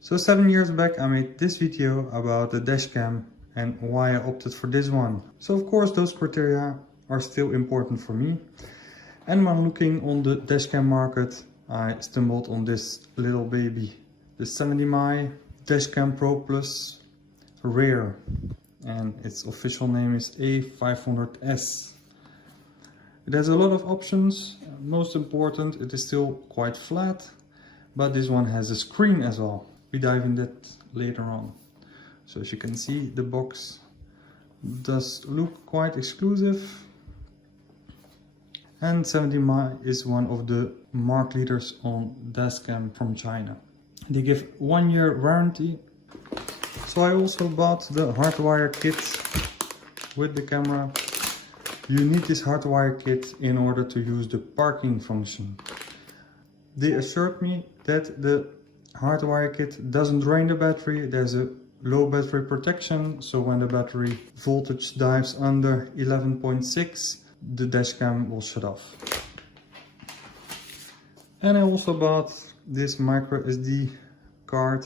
So 7 years back I made this video about the dashcam and why I opted for this one. So of course those criteria are still important for me. And when looking on the dashcam market, I stumbled on this little baby, the 70mm dashcam ProPLus Rare, and its official name is A500S. It has a lot of options. Most important, it is still quite flat, but this one has a screen as well. We dive in that later on. So as you can see, the box does look quite exclusive. And 70mm is one of the market leaders on dashcam from China. They give 1 year warranty. So I also bought the hardwire kit with the camera. You need this hardwire kit in order to use the parking function. They assured me that the hardwire kit doesn't drain the battery. There's a low battery protection, so when the battery voltage dives under 11.6, the dashcam will shut off. And I also bought this micro SD card.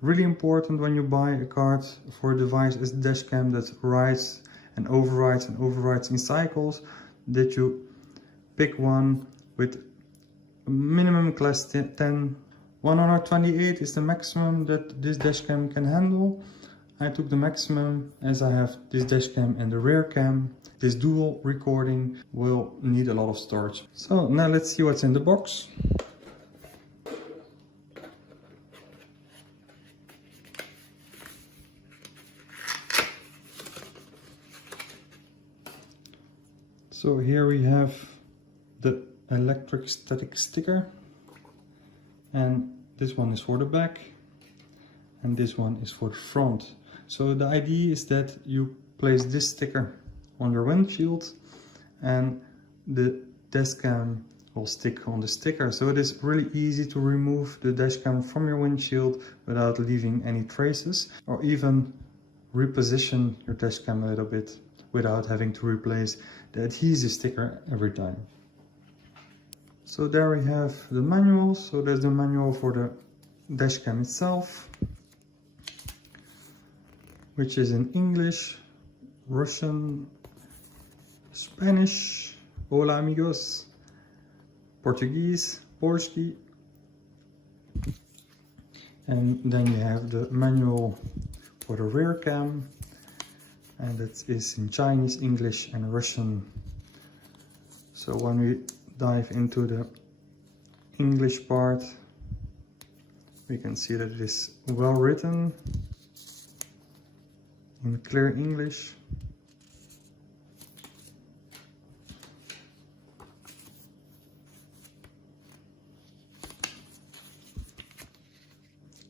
Really important when you buy a card for a device as the dashcam that writes and overwrites in cycles, that you pick one with minimum class 10. 128 is the maximum that this dashcam can handle. I took the maximum as I have this dashcam and the rear cam. This dual recording will need a lot of storage. So now let's see what's in the box. So here we have the electric static sticker, and this one is for the back and this one is for the front. So the idea is that you place this sticker on your windshield and the dashcam will stick on the sticker. So it is really easy to remove the dashcam from your windshield without leaving any traces, or even reposition your dashcam a little bit without having to replace the adhesive sticker every time. So there we have the manual. So there's the manual for the dashcam itself, which is in English, Russian, Spanish, hola amigos, Portuguese, Polski, and then you have the manual for the rear cam, and that is in Chinese, English and Russian. So when we dive into the English part, we can see that it is well written in clear English.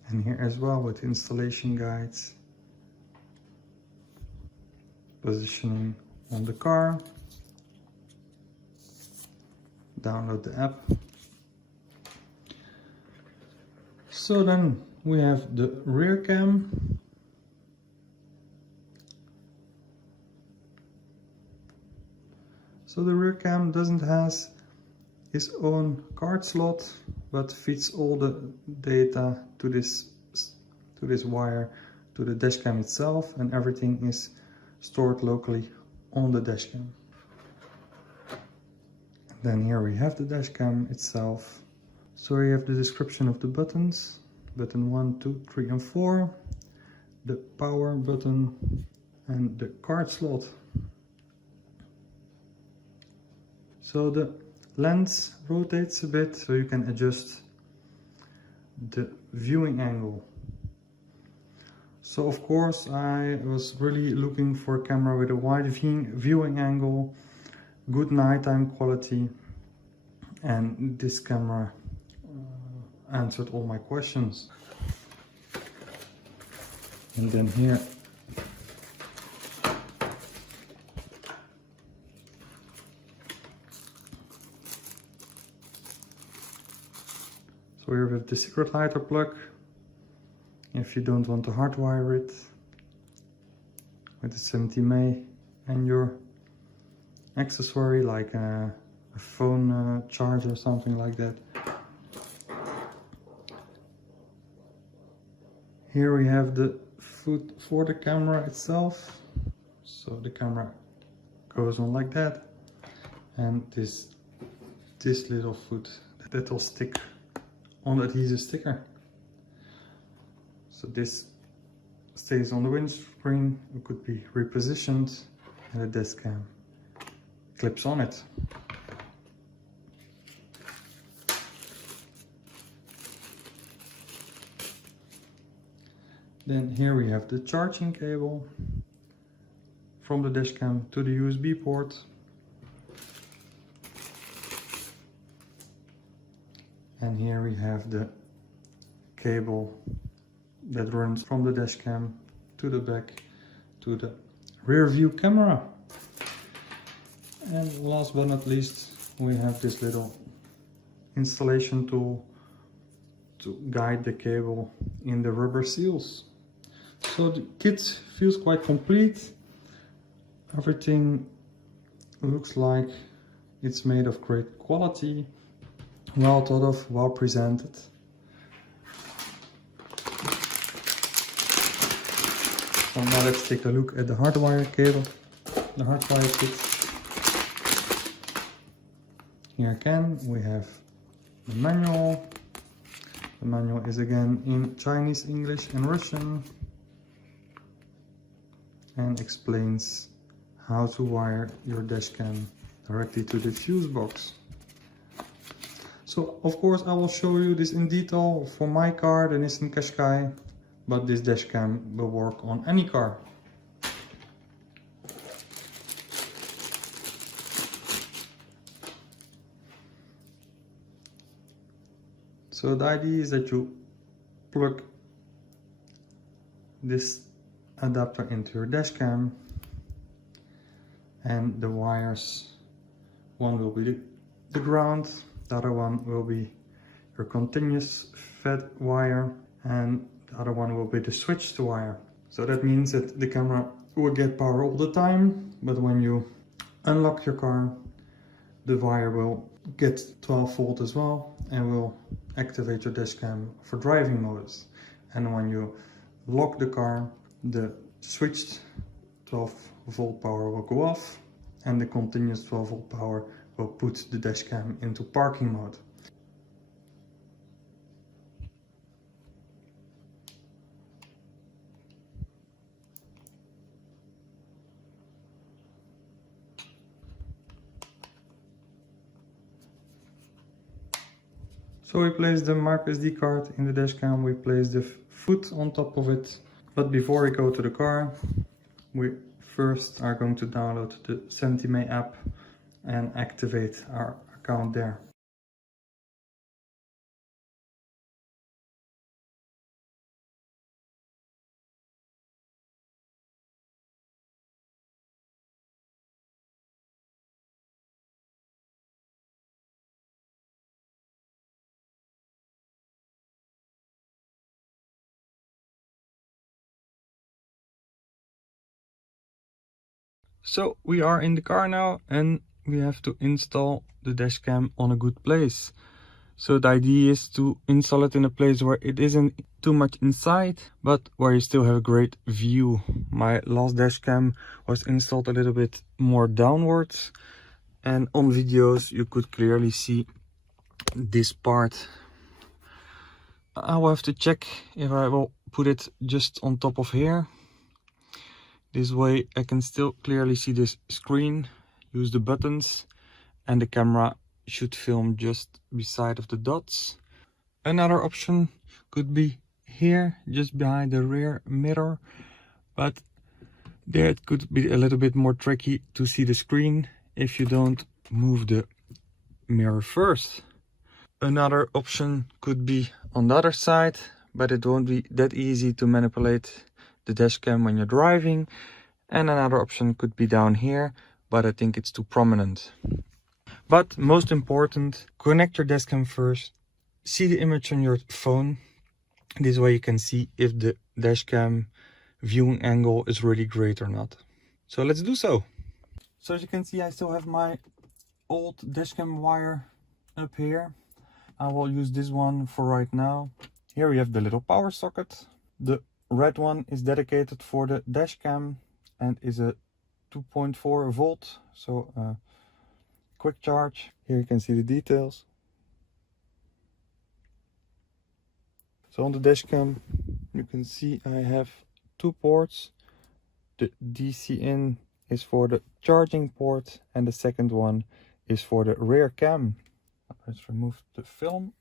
And here as well with installation guides, positioning on the car, download the app. So then we have the rear cam. So the rear cam doesn't have its own card slot, but feeds all the data to this wire to the dashcam itself, and everything is stored locally on the dashcam. Then here we have the dashcam itself. So here you have the description of the buttons, button 1, 2, 3 and 4, the power button and the card slot. So the lens rotates a bit, so you can adjust the viewing angle. So of course I was really looking for a camera with a wide viewing angle, good nighttime quality, and this camera answered all my questions. And then here so here we have the secret lighter plug if you don't want to hardwire it, with the 70mm and your accessory like a phone charger or something like that. Here we have the foot for the camera itself. So the camera goes on like that, and this little foot that will stick on the adhesive sticker. So this stays on the windscreen, it could be repositioned, and the desk cam clips on it. Then here we have the charging cable from the dash cam to the USB port. And here we have the cable that runs from the dash cam to the back to the rear view camera. And last but not least, we have this little installation tool to guide the cable in the rubber seals. So the kit feels quite complete. Everything looks like it's made of great quality, well thought of, well presented. So now let's take a look at the hardwire cable, the hardwire kit. Here again we have the manual. The manual is again in Chinese, English and Russian, and explains how to wire your dash cam directly to the fuse box. So of course I will show you this in detail for my car, the Nissan Qashqai, but this dash cam will work on any car. So the idea is that you plug this adapter into your dash cam, and the wires, one will be the ground, the other one will be your continuous fed wire, and the other one will be the switched wire. So that means that the camera will get power all the time, but when you unlock your car, the wire will get 12 volt as well and will activate your dash cam for driving modes. And when you lock the car, the switched 12 volt power will go off, and the continuous 12 volt power will put the dash cam into parking mode. So we place the micro SD card in the dash cam, we place the foot on top of it. But before we go to the car, we first are going to download the 70MA app and activate our account there. So we are in the car now, and we have to install the dash cam on a good place. So the idea is to install it in a place where it isn't too much inside, but where you still have a great view. My last dash cam was installed a little bit more downwards, and on videos you could clearly see this part. I will have to check if I will put it just on top of here. This way I can still clearly see this screen, use the buttons, and the camera should film just beside of the dots. Another option could be here, just behind the rear mirror, but there it could be a little bit more tricky to see the screen if you don't move the mirror first. Another option could be on the other side, but it won't be that easy to manipulate the dash cam when you're driving. And another option could be down here, but I think it's too prominent. But most important, connect your dash cam first, see the image on your phone. This way you can see if the dash cam viewing angle is really great or not. So let's do so. So as you can see, I still have my old dash cam wire up here. I will use this one for right now. Here we have the little power socket. The red one is dedicated for the dash cam and is a 2.4 volt, so quick charge. Here you can see the details. So on the dash cam you can see I have two ports. The DC in is for the charging port and the second one is for the rear cam. Let's remove the film.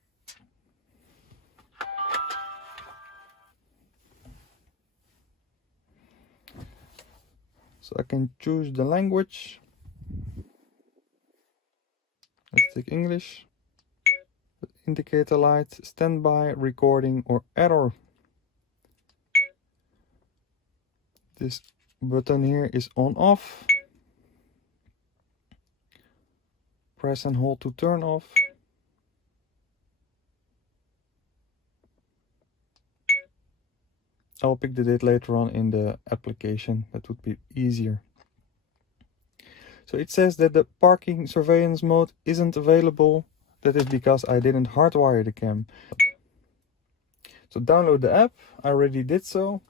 So I can choose the language. Let's take English. The indicator light, standby, recording or error. This button here is on off. Press and hold to turn off. I'll pick the date later on in the application, that would be easier. So it says that the parking surveillance mode isn't available. That is because I didn't hardwire the cam. So download the app, I already did so.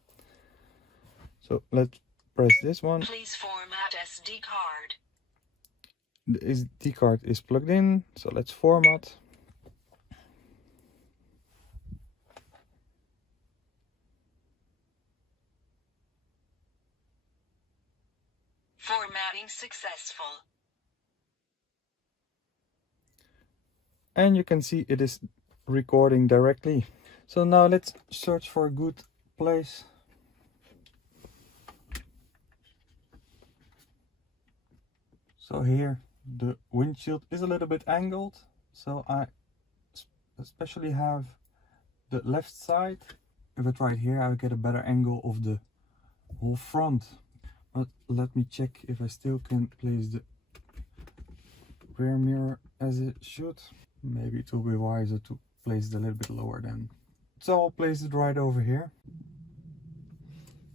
So let's press this one. Please format SD card. The SD card is plugged in, so let's format. Formatting successful. And you can see it is recording directly. So now let's search for a good place. So here the windshield is a little bit angled, so I especially have the left side. If I try it here, I will get a better angle of the whole front. But let me check if I still can place the rear mirror as it should. Maybe it will be wiser to place it a little bit lower then. So I'll place it right over here.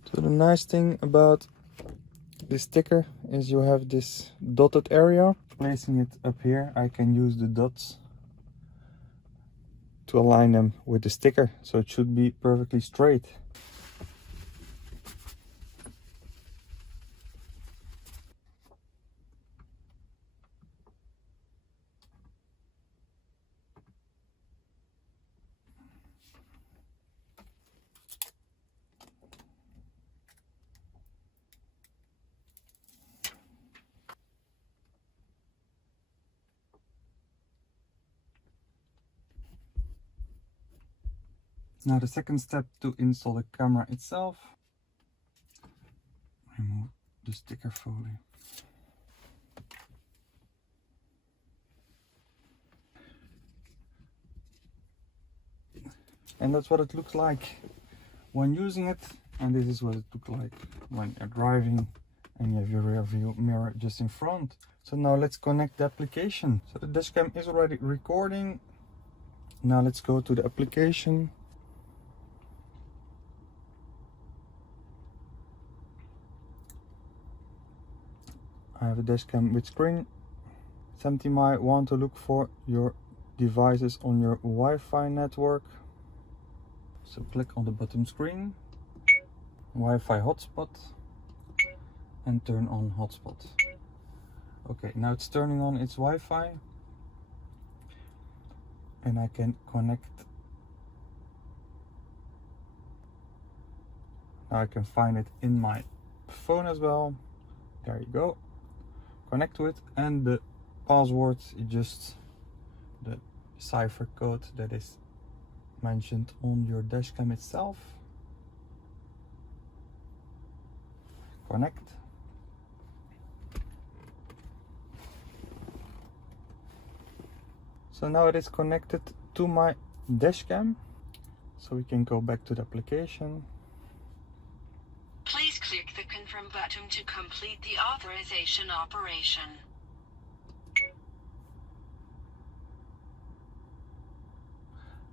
So the nice thing about this sticker is you have this dotted area. Placing it up here, I can use the dots to align them with the sticker, so it should be perfectly straight. Now the second step to install the camera itself. Remove the sticker folio. And that's what it looks like when using it, and this is what it looks like when you're driving and you have your rear view mirror just in front. So now let's connect the application. So the dashcam is already recording. Now let's go to the application. I have a dashcam with screen. Something you might want to look for your devices on your Wi-Fi network. So click on the bottom screen, Wi-Fi hotspot, and turn on hotspot. Okay, now it's turning on its Wi-Fi, and I can connect. Now I can find it in my phone as well. There you go. Connect to it, and the password is just the cipher code that is mentioned on your dashcam itself. Connect. So now it is connected to my dashcam, so we can go back to the application. Please click the confirm button to complete the authorization operation.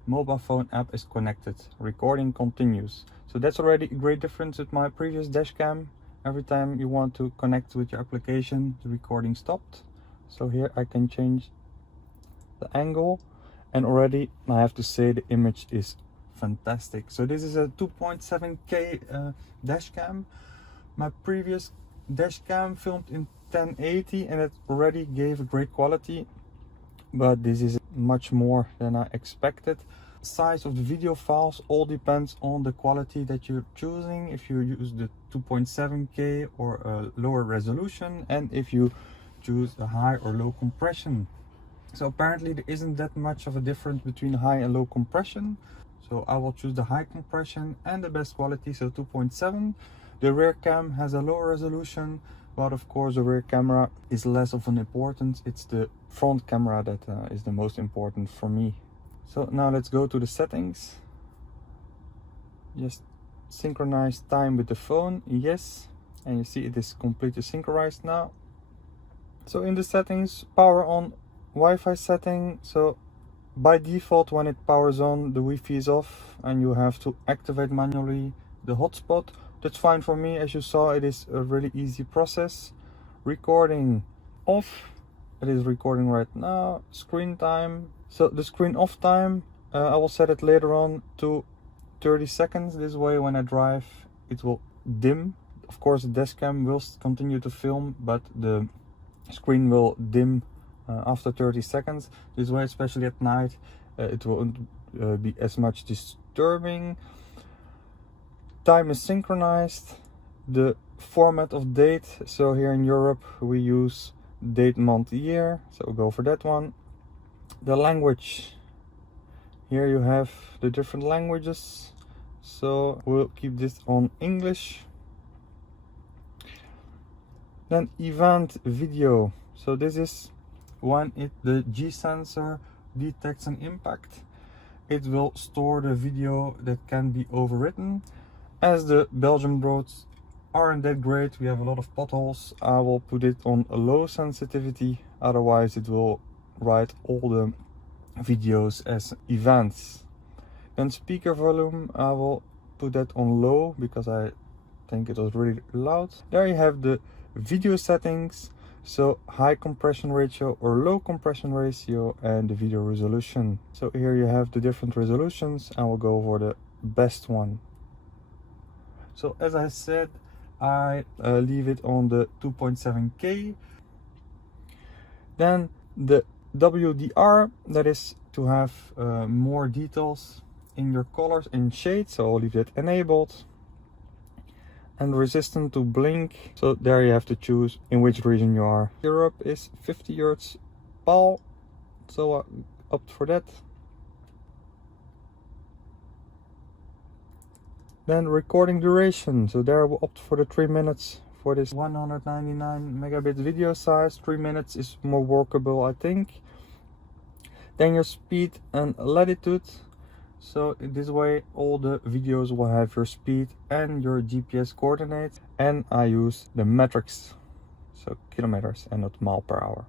Mobile phone app is connected. Recording continues. So that's already a great difference with my previous dashcam. Every time you want to connect with your application, the recording stopped. So here I can change the angle, and already I have to say the image is fantastic. So this is a 2.7K dash cam. My previous dash cam filmed in 1080 and it already gave a great quality, but this is much more than I expected. Size of the video files all depends on the quality that you're choosing, if you use the 2.7K or a lower resolution, and if you choose a high or low compression. So apparently there isn't that much of a difference between high and low compression, so I will choose the high compression and the best quality, so 2.7. The rear cam has a lower resolution, but of course the rear camera is less of an importance. It's the front camera that is the most important for me. So now let's go to the settings. Just synchronize time with the phone, yes, and you see it is completely synchronized now. So in the settings, power on, Wi-Fi setting. So by default when it powers on, the Wi-Fi is off and you have to activate manually the hotspot. That's fine for me. As you saw, it is a really easy process. Recording off, it is recording right now. Screen time, so the screen off time, I will set it later on to 30 seconds. This way when I drive it will dim. Of course the dash cam will continue to film, but the screen will dim after 30 seconds. This way, especially at night, it won't be as much disturbing. Time is synchronized. The format of date, so here in Europe we use date, month, year, so we'll go for that one. The language, here you have the different languages, so we'll keep this on English. Then event video, so this is when the G sensor detects an impact, it will store the video that can be overwritten. As the Belgian roads aren't that great, we have a lot of potholes, I will put it on a low sensitivity, otherwise it will write all the videos as events. Then speaker volume, I will put that on low because I think it was really loud. There you have the video settings, so high compression ratio or low compression ratio, and the video resolution. So here you have the different resolutions. I will go for the best one. So as I said, I leave it on the 2.7K. Then the WDR, that is to have more details in your colors and shades, so I'll leave that enabled. And resistant to blink, so there you have to choose in which region you are. Europe is 50 Hz PAL, so I opt for that. Then recording duration, so there I will opt for the 3 minutes for this 199 megabit video size. 3 minutes is more workable, I think. Then your speed and latitude, so in this way all the videos will have your speed and your GPS coordinates, and I use the metrics, so kilometers and not mile per hour.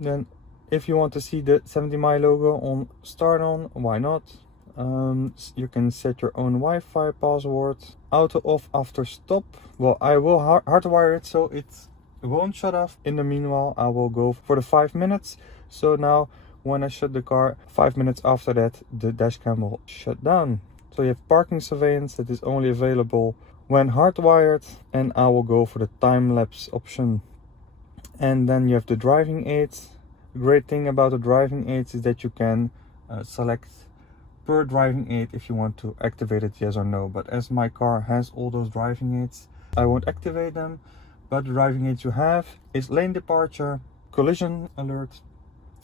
Then if you want to see the 70 mile logo on start on, why not? You can set your own Wi-Fi password. Auto off after stop, well, I will hardwire it so it won't shut off. In the meanwhile, I will go for the 5 minutes. So now when I shut the car, 5 minutes after that the dash cam will shut down. So you have parking surveillance that is only available when hardwired, and I will go for the time-lapse option. And then you have the driving aids. The great thing about the driving aids is that you can select per driving aid if you want to activate it, yes or no. But as my car has all those driving aids, I won't activate them. But the driving aids you have is lane departure, collision alert,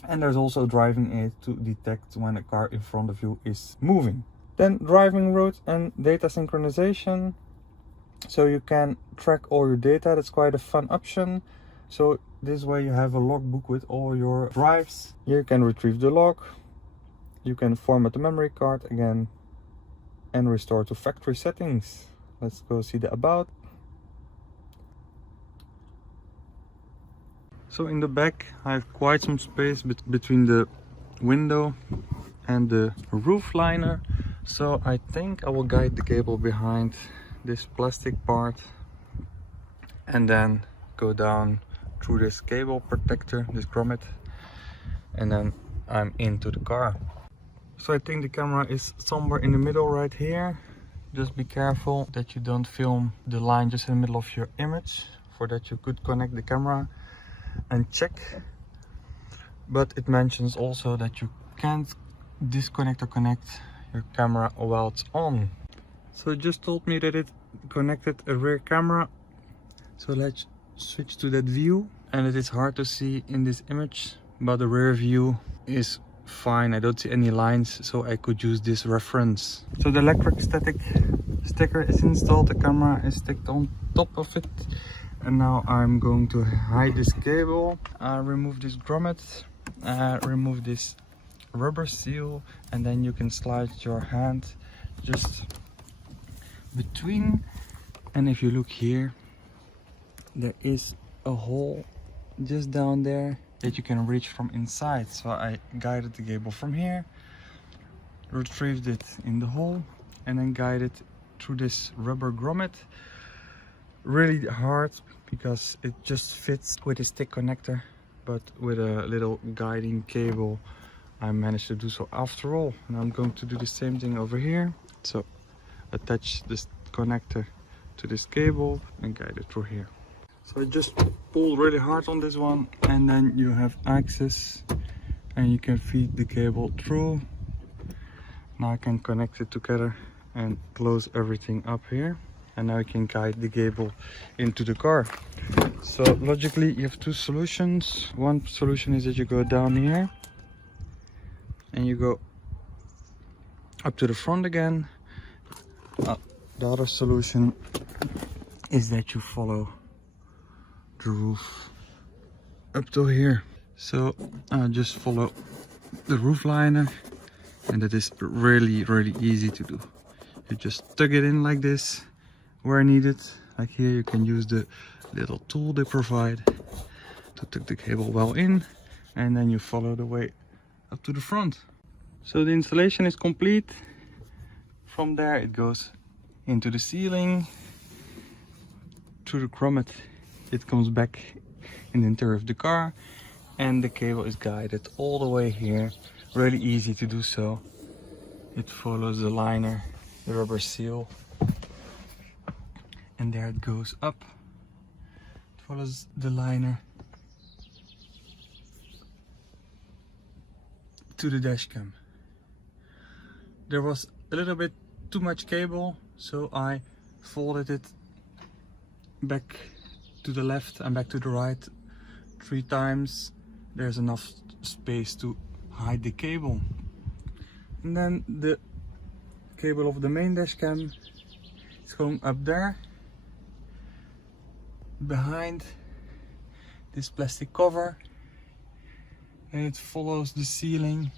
and there's also a driving aid to detect when a car in front of you is moving. Then driving route and data synchronization, so you can track all your data. That's quite a fun option. So this way you have a logbook with all your drives. Here you can retrieve the log. You can format the memory card again and restore to factory settings. Let's go see the about. So in the back I have quite some space between the window and the roof liner. So I think I will guide the cable behind this plastic part and then go down through this cable protector, this grommet, and then I'm into the car. So I think the camera is somewhere in the middle right here. Just be careful that you don't film the line just in the middle of your image. For that you could connect the camera and check. But it mentions also that you can't disconnect or connect your camera while it's on. So it just told me that it connected a rear camera. So let's switch to that view. And it is hard to see in this image, but the rear view is fine. I don't see any lines, so I could use this reference. So the electrostatic sticker is installed, the camera is sticked on top of it. And now I'm going to hide this cable, remove this grommet, remove this rubber seal, and then you can slide your hand just between. And if you look here, there is a hole just down there that you can reach from inside. So I guided the cable from here, retrieved it in the hole, and then guided through this rubber grommet. Really hard because it just fits with a stick connector, but with a little guiding cable I managed to do so after all. And I'm going to do the same thing over here. So attach this connector to this cable and guide it through here. So I just pull really hard on this one, and then you have access and you can feed the cable through. Now I can connect it together and close everything up here. And now you can guide the cable into the car. So logically you have two solutions. One solution is that you go down here and you go up to the front again. The other solution is that you follow the roof up to here. So just follow the roof liner, and that is really easy to do. You just tuck it in like this where needed. Like here you can use the little tool they provide to tuck the cable well in, and then you follow the way up to the front. So the installation is complete. From there it goes into the ceiling, through the grommet it comes back in the interior of the car, and the cable is guided all the way here. Really easy to do so. It follows the liner, the rubber seal, and there it goes up. It follows the liner to the dash cam. There was a little bit too much cable, so I folded it back to the left and back to the right 3 times. There's enough space to hide the cable. And then the cable of the main dash cam is going up there behind this plastic cover, and it follows the ceiling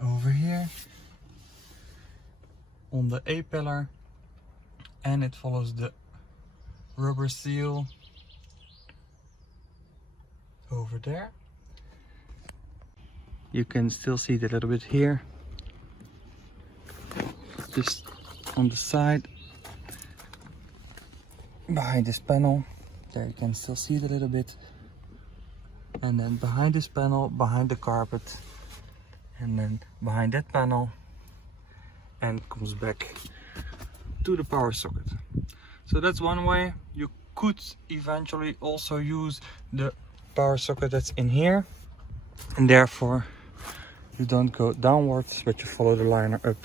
over here on the A pillar, and it follows the rubber seal over there. You can still see it a little bit here, just on the side behind this panel. There you can still see it a little bit, and then behind this panel, behind the carpet, and then behind that panel, and comes back to the power socket. So that's one way. You could eventually also use the power socket that's in here, and therefore you don't go downwards but you follow the liner up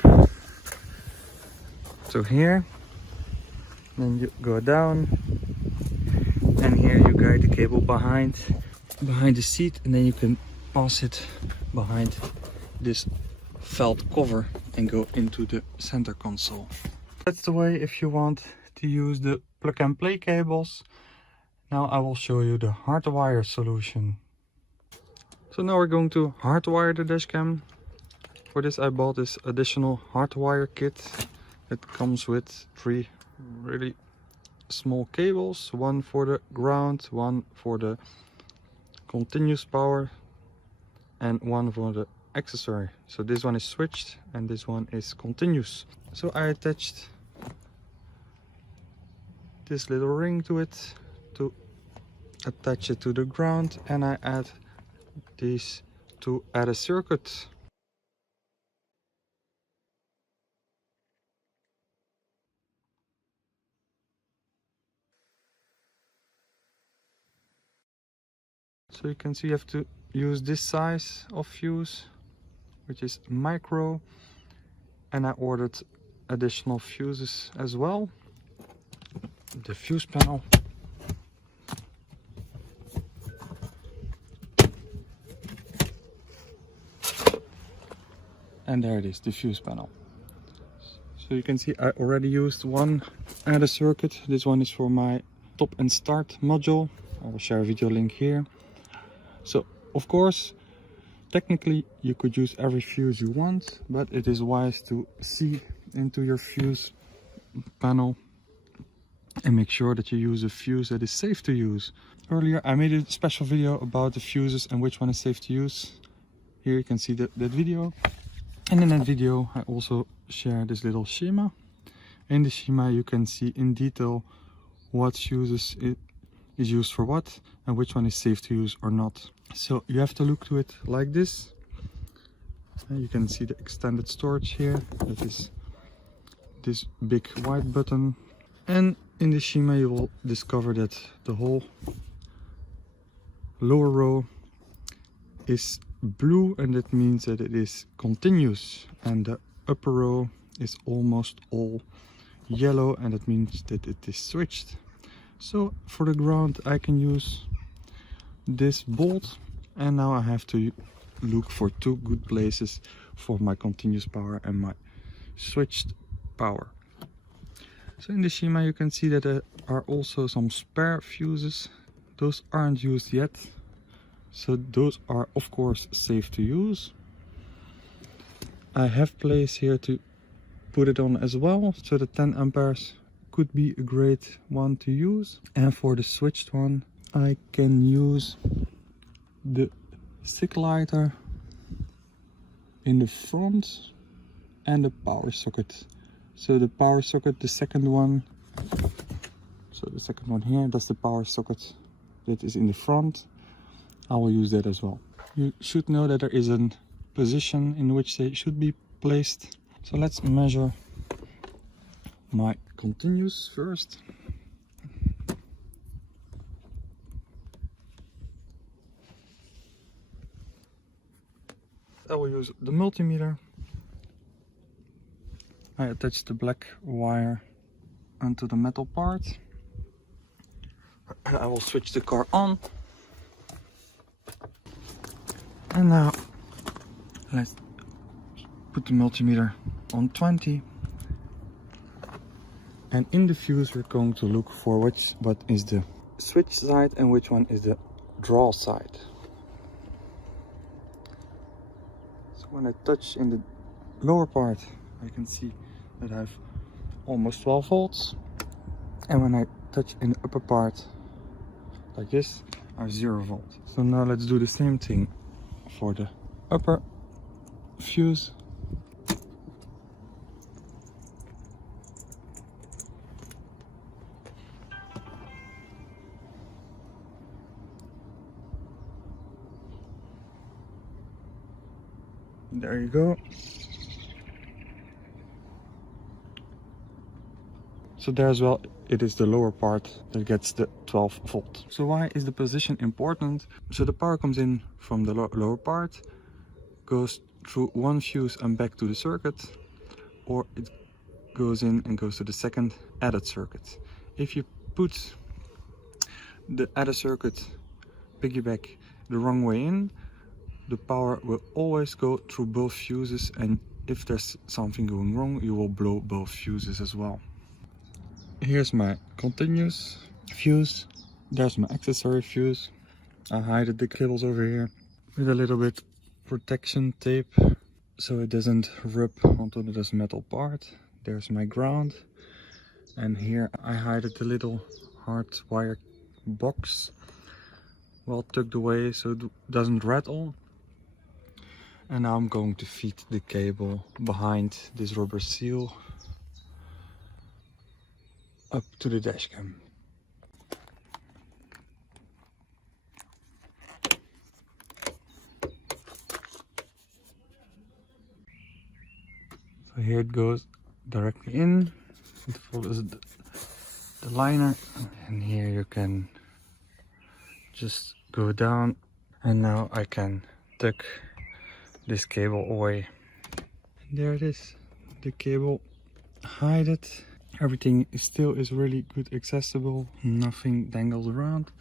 to here, then you go down, and here you guide the cable behind the seat, and then you can pass it behind this felt cover and go into the center console. That's the way if you want to use the plug and play cables. Now I will show you the hardwire solution. So now we're going to hardwire the dashcam. For this I bought this additional hardwire kit. It comes with 3 really small cables, one for the ground, one for the continuous power, and one for the accessory. So this one is switched and this one is continuous. So I attached this little ring to it to attach it to the ground, and I add these to add a circuit. So you can see you have to use this size of fuse, which is micro, and I ordered additional fuses as well. The fuse panel. And there it is, the fuse panel. So you can see I already used one adder circuit. This one is for my stop and start module. I will share a video link here. So of course, technically you could use every fuse you want, but it is wise to see into your fuse panel and make sure that you use a fuse that is safe to use. Earlier I made a special video about the fuses and which one is safe to use. Here you can see that video. And in that video I also share this little schema. In the schema you can see in detail what fuses is used for what and which one is safe to use or not. So you have to look to it like this. And you can see the extended storage here. That is this big white button. And in the schema you will discover that the whole lower row is blue, and that means that it is continuous, and the upper row is almost all yellow, and that means that it is switched. So for the ground I can use this bolt, and now I have to look for two good places for my continuous power and my switched power. So in the schema you can see that there are also some spare fuses. Those aren't used yet, so those are of course safe to use. I have place here to put it on as well, so the 10 amperes could be a great one to use. And for the switched one I can use the stick lighter in the front and the power socket. So the power socket, the second one, so the second one here, that's the power socket that is in the front. I will use that as well. You should know that there is a position in which they should be placed. So let's measure my continuous first. I will use the multimeter. I attach the black wire onto the metal part. I will switch the car on. And now let's put the multimeter on 20. And in the fuse we're going to look for what is the switch side and which one is the draw side. So when I touch in the lower part I can see that I have almost 12 volts, and when I touch in the upper part like this I have 0 volt. So now let's do the same thing for the upper fuse. There you go. So there as well, it is the lower part that gets the 12 volt. So why is the position important? So the power comes in from the lower part, goes through one fuse and back to the circuit, or it goes in and goes to the second added circuit. If you put the added circuit piggyback the wrong way in, the power will always go through both fuses, and if there's something going wrong you will blow both fuses as well. Here's my continuous fuse, there's my accessory fuse. I hide the cables over here with a little bit protection tape so it doesn't rub onto this metal part. There's my ground, and here I hide the little hard wire box well tucked away so it doesn't rattle. And now I'm going to feed the cable behind this rubber seal up to the dash cam. So here it goes directly in. It follows the liner, and here you can just go down, and now I can tuck this cable away. There it is, the cable. Hide it. Everything still is really good accessible, nothing dangles around.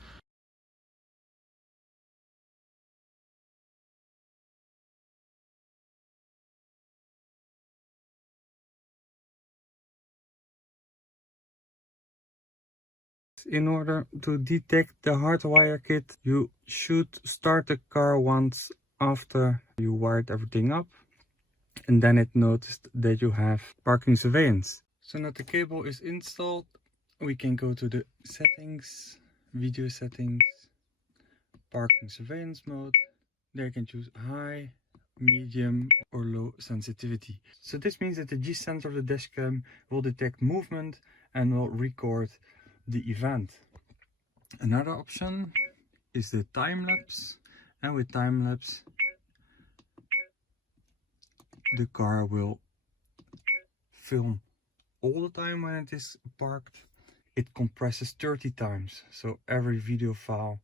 In order to detect the hardwire kit, you should start the car once after you wired everything up, and then it noticed that you have parking surveillance. So now the cable is installed, we can go to the settings, video settings, parking surveillance mode. There you can choose high, medium or low sensitivity. So this means that the G sensor of the dashcam will detect movement and will record the event. Another option is the time lapse, and with time lapse the car will film all the time when it is parked. It compresses 30 times, so every video file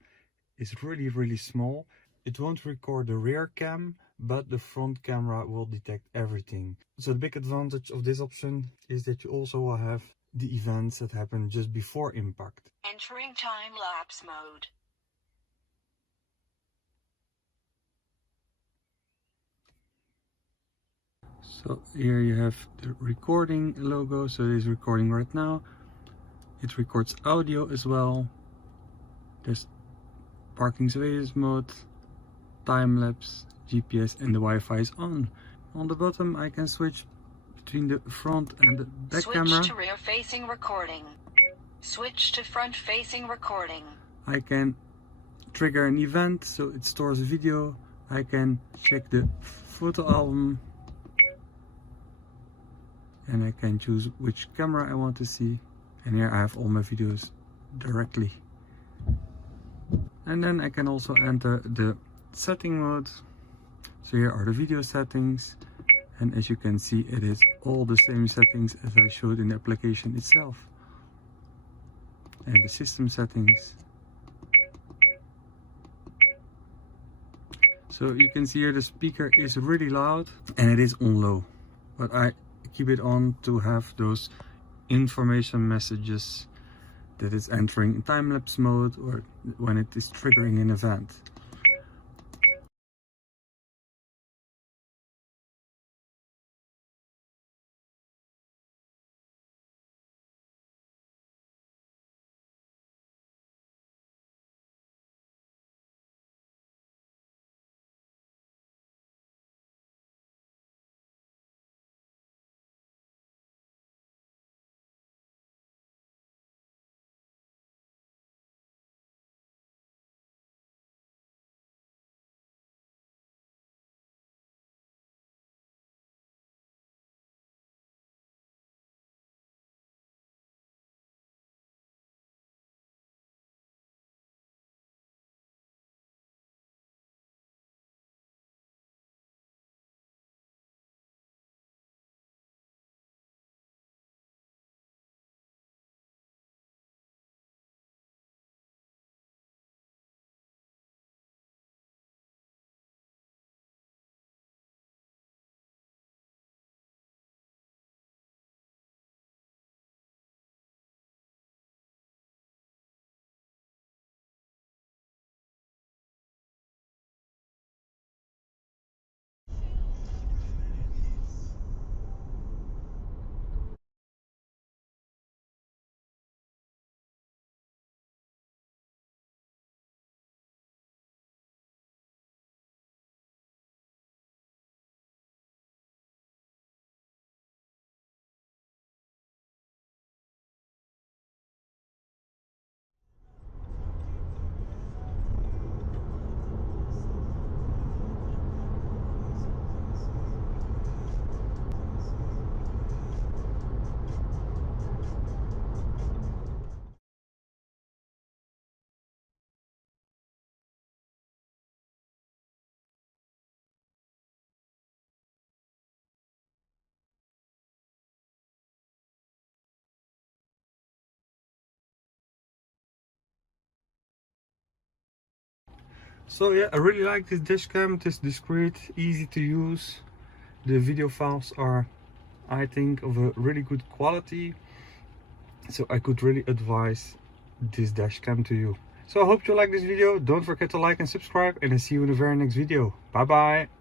is really small. It won't record the rear cam, but the front camera will detect everything. So the big advantage of this option is that you also will have the events that happen just before impact. Entering time-lapse mode. So here you have the recording logo, so it is recording right now. It records audio as well. There's parking surveillance mode, time lapse, GPS, and the Wi-Fi is on. On the bottom I can switch between the front and the back camera. Switch to rear-facing recording. Switch to front-facing recording. I can trigger an event, so it stores a video. I can check the photo album, and I can choose which camera I want to see. And here I have all my videos directly. And then I can also enter the setting mode. So here are the video settings, and as you can see, it is all the same settings as I showed in the application itself. And the system settings. So you can see here the speaker is really loud and it is on low, but I keep it on to have those information messages that it's entering in time-lapse mode or when it is triggering an event. So yeah, I really like this dashcam. It is discreet, easy to use. The video files are, I think, of a really good quality. So I could really advise this dashcam to you. So I hope you like this video. Don't forget to like and subscribe, and I'll see you in the very next video. Bye bye.